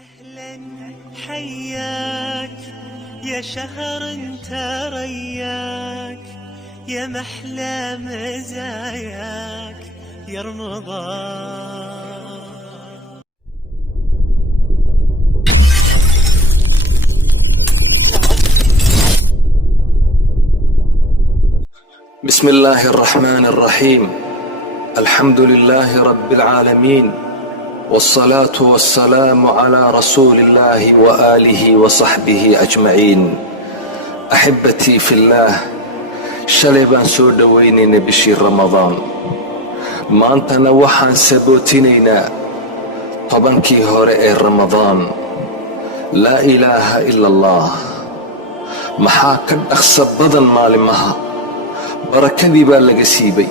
أهلا حياك يا شهر انت رياك يا محلى مزاياك يا رمضان. بسم الله الرحمن الرحيم. الحمد لله رب العالمين، والصلاة والسلام على رسول الله وآله وصحبه أجمعين. أحبتي في الله، shalay baan soo dhowaynaynaa bishii ramadaan. maantana waxaan sabootinaynaa tobankii hore ee ramadaan. laa ilaaha ila allah. maxaa ka dhaqsa badan maalimaha. barakadii baa laga siibay.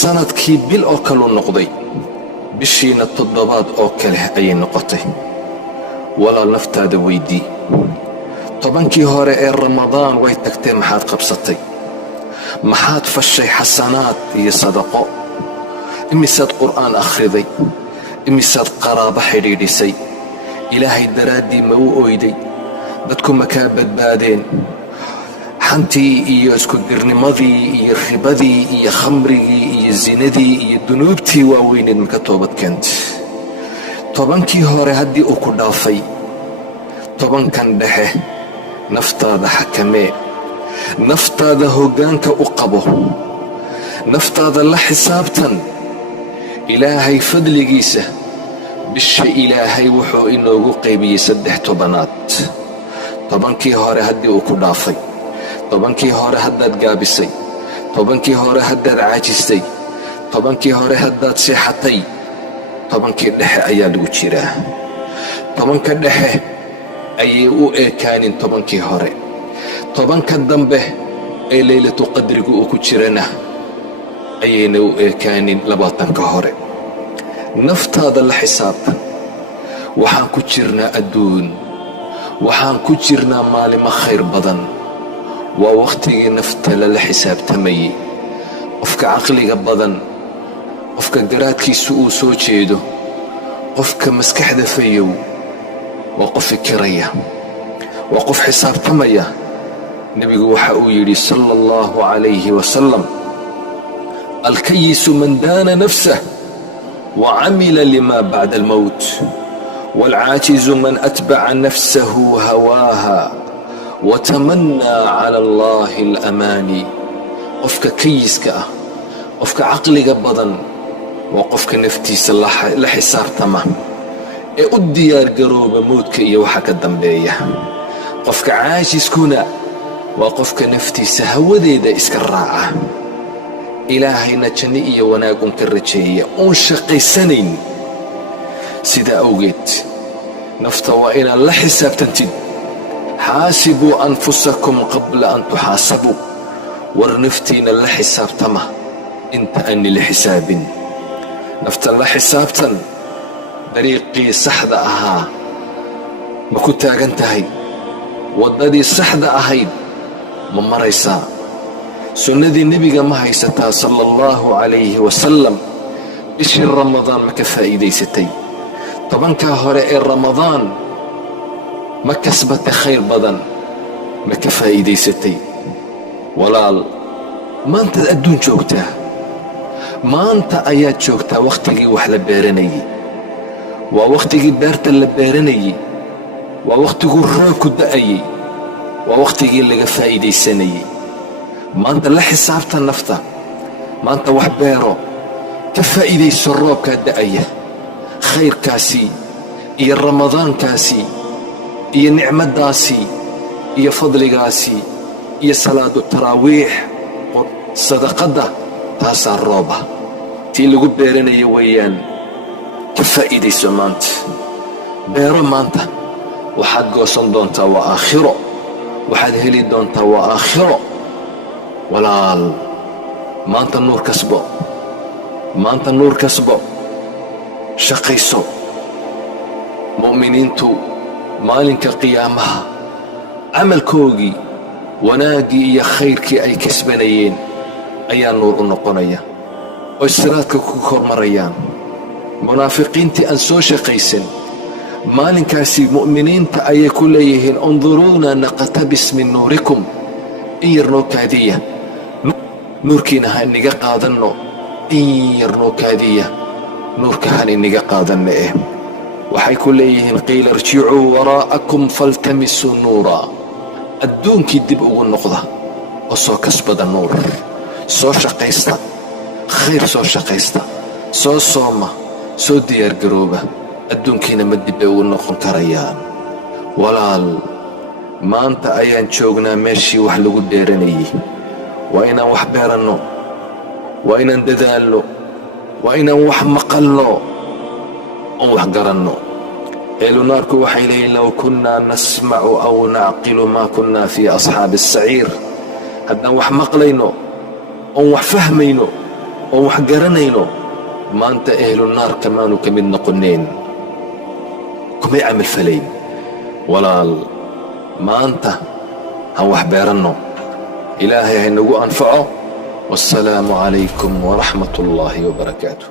sanadkii bil oo kaluu noqday, bishiina 7 oo kale ayay noqotay. walaal naftaada weydii, tobankii hore ee ramadaan way tagtee maxaad qabsatay? maxaad fashay xasanaad iyo sadaqo? imisaad qur'aan akhriday? imisaad qaraabo xidhiidhisay? ilaahay daraaddii ma u oyday? dadku ma kaa badbaadeen? xantii iyo iskudirnimadii iyo ribadii iyo khamrigii iyo zinadii iyo dunuubtii waaweyneed maka toobad keentay? tobankii hore haddii uu ku dhaafay, tobankan dhexe naftaada xakamee. naftaada hoggaanka u qabo. naftaada la xisaabtan. ilaahay fadligiisa bisha ilaahay wuxuu inoogu qaybiyey 3 tobanaad. tobankii hore haddii uu ku dhaafay, tobankii hore haddaad gaabisay, tobankii hore haddaad caajistay, tobankii hore haddaad seexatay, tobankii dhexe ayaa lagu jiraa. tobanka dhexe ayay u eekaanin tobankii hore. tobanka dambe ee leylatu qadrigu uu ku jirana ayayna u eekaanin 20ka hore. naftaada la xisaabtan. waxaan ku jirnaa adduun, waxaan ku jirnaa maalimo khayr badan. waa wakhtigii nafta lala xisaabtamayey. qofka caqliga badan, qofka garaadkiisu uu soo jeedo, qofka maskaxda fayow, waa qof fikiraya, waa qof xisaabtamaya. nebigu waxa uu yidhi sala allahu calayhi wasalam: alkayisu man daana nafsah wa camila lima bacda almowt, waalcaajizu man atbaca nafsahu hawaaha watamannaa cala allahi alamaani. qofka kayiska ah, qofka caqliga badan, waa qofka naftiisa la xisaabtama ee u diyaargarooba mowdka iyo waxa ka dambeeya. qofka caajiskuna waa qofka naftiisa hawadeeda iska raaca, ilaahayna janno iyo wanaag un ka rajeeya, uun shaqaysanayn. sidaa awgeed nafta waa inaad la xisaabtantid. xaasibuu anfusakum qabla an tuxaasabuu. war naftiina la xisaabtama inta aanni la xisaabin. nafta la xisaabtan. dariiqii saxda ahaa ma ku taagan tahay? waddadii saxda ahayd ma maraysaa? sunnadii nebiga ma haysataa sala allahu calayhi wasalam? bishii ramadaan ma ka faa'iidaysatay? tobankaa hore ee ramadaan ma kasbatay khayr badan? ma ka faa'iidaysatay? walaal, maantaad adduun joogtaa. maanta ayaad joogtaa wakhtigii wax la beeranayey. waa wakhtigii beerta la beeranayey. waa wakhtiguu roobku da'ayey. waa wakhtigii laga faa'iidaysanayey. maanta la xisaabta nafta. maanta wax beero, ka faa'iidayso roobkaa da'aya. khayrkaasii iyo ramadaankaasi iyo nicmaddaasi iyo fadligaasi iyo salaadu taraawiix, sadaqadda, taasaa rooba tii lagu beeranayo weeyaan. ka faa'iidayso maanta. beero maanta. waxaad goosan doontaa waa aakhiro. waxaad heli doontaa waa aakhiro. walaal, maanta nuur kasbo. maanta nuur kasbo. shaqayso. mu'miniintu maalinka qiyaamaha camalkoogii, wanaaggii iyo khayrkii ay kasbanayeen ayaa nuur u noqonaya, oy siraadka ku kormarayaan. munaafiqiintii aan soo shaqaysan, maalinkaasi mu'miniinta ayay ku leeyihiin unduruuna naqtabis min nuurikum, in yar noo kaadiya, nuurkiina ha iniga qaadanno, in yar noo kaadiya, nuurka han iniga qaadanna waxay ku leeyihiin qiila irjicuu waraa'akum faltamisuu nuura, adduunkii dib ugu noqda oo soo kasbada nuur, soo shaqaysta, khayr soo shaqaysta, soo sooma, soo diyaargarooba, adduunkiina ma dib bay ugu noqon karayaan. walaal, maanta ayaan joognaa meeshii wax lagu beeranayay. waa inaan wax beeranno, waa inaan dadaalno, waa inaan wax maqalno oon wax garanno. ahlu naarku waxay leeyihin low kunnaa nasmacu aw nacqilu maa kunnaa fii asxaabi asaciir. haddaan wax maqlayno oon wax fahmayno oon wax garanayno, maanta ahlu naarka maanu ka mid noqonayn, kumay camal falayn. walaal, maanta han wax beeranno, ilaahay haynagu anfaco. wassalaamu calaykum waraxmat ullaahi wabarakaatuh.